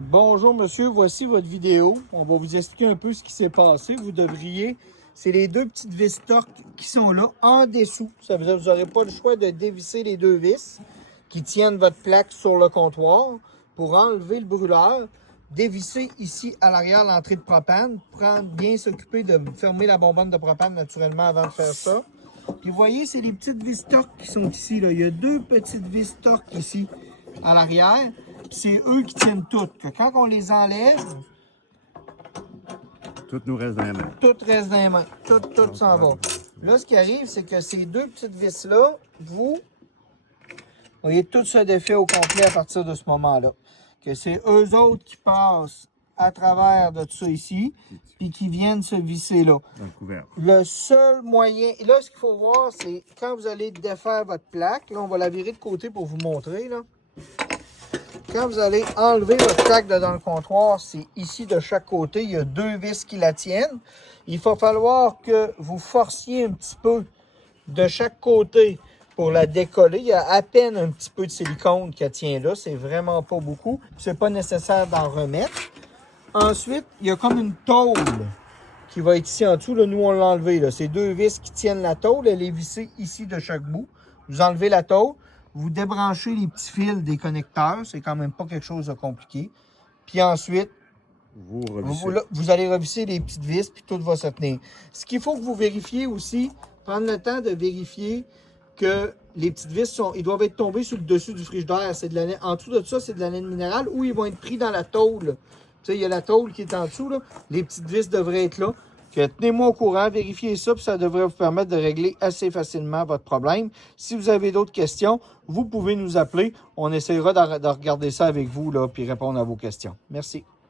Bonjour monsieur, voici votre vidéo. On va vous expliquer un peu ce qui s'est passé. Vous devriez, c'est les deux petites vis torques qui sont là en dessous. Ça veut dire que vous n'aurez pas le choix de dévisser les deux vis qui tiennent votre plaque sur le comptoir pour enlever le brûleur. Dévisser ici à l'arrière l'entrée de propane. Prendre bien s'occuper de fermer la bonbonne de propane naturellement avant de faire ça. Puis vous voyez, c'est les petites vis torques qui sont ici. Là. Il y a deux petites vis torques ici à l'arrière. C'est eux qui tiennent toutes. Que quand on les enlève, tout nous reste dans les mains. tout reste dans les mains. Tout s'en va. Là, ce qui arrive, c'est que ces deux petites vis-là, vous voyez, tout se défait au complet à partir de ce moment-là. Que c'est eux autres qui passent à travers de tout ça ici, puis qui viennent se visser là. Dans le couvercle. Le seul moyen, et là, ce qu'il faut voir, c'est quand vous allez défaire votre plaque, là, on va la virer de côté pour vous montrer, là. Quand vous allez enlever votre plaque de dans le comptoir, c'est ici de chaque côté. Il y a deux vis qui la tiennent. Il va falloir que vous forciez un petit peu de chaque côté pour la décoller. Il y a à peine un petit peu de silicone qui tient là. C'est vraiment pas beaucoup. C'est pas nécessaire d'en remettre. Ensuite, il y a comme une tôle qui va être ici en dessous. Là, nous, on l'a enlevé. C'est deux vis qui tiennent la tôle. Elle est vissée ici de chaque bout. Vous enlevez la tôle. Vous débranchez les petits fils des connecteurs. C'est quand même pas quelque chose de compliqué. Puis ensuite, vous allez revisser les petites vis, puis tout va se tenir. Ce qu'il faut que vous vérifiez aussi, prendre le temps de vérifier que les petites vis, ils doivent être tombés sur le dessus du frigidaire. C'est de la laine. En dessous de ça, c'est de la laine minérale ou ils vont être pris dans la tôle. Tu sais, il y a la tôle qui est en dessous. Là. Les petites vis devraient être là. Tenez-moi au courant, vérifiez ça, puis ça devrait vous permettre de régler assez facilement votre problème. Si vous avez d'autres questions, vous pouvez nous appeler. On essaiera de regarder ça avec vous, là, puis répondre à vos questions. Merci.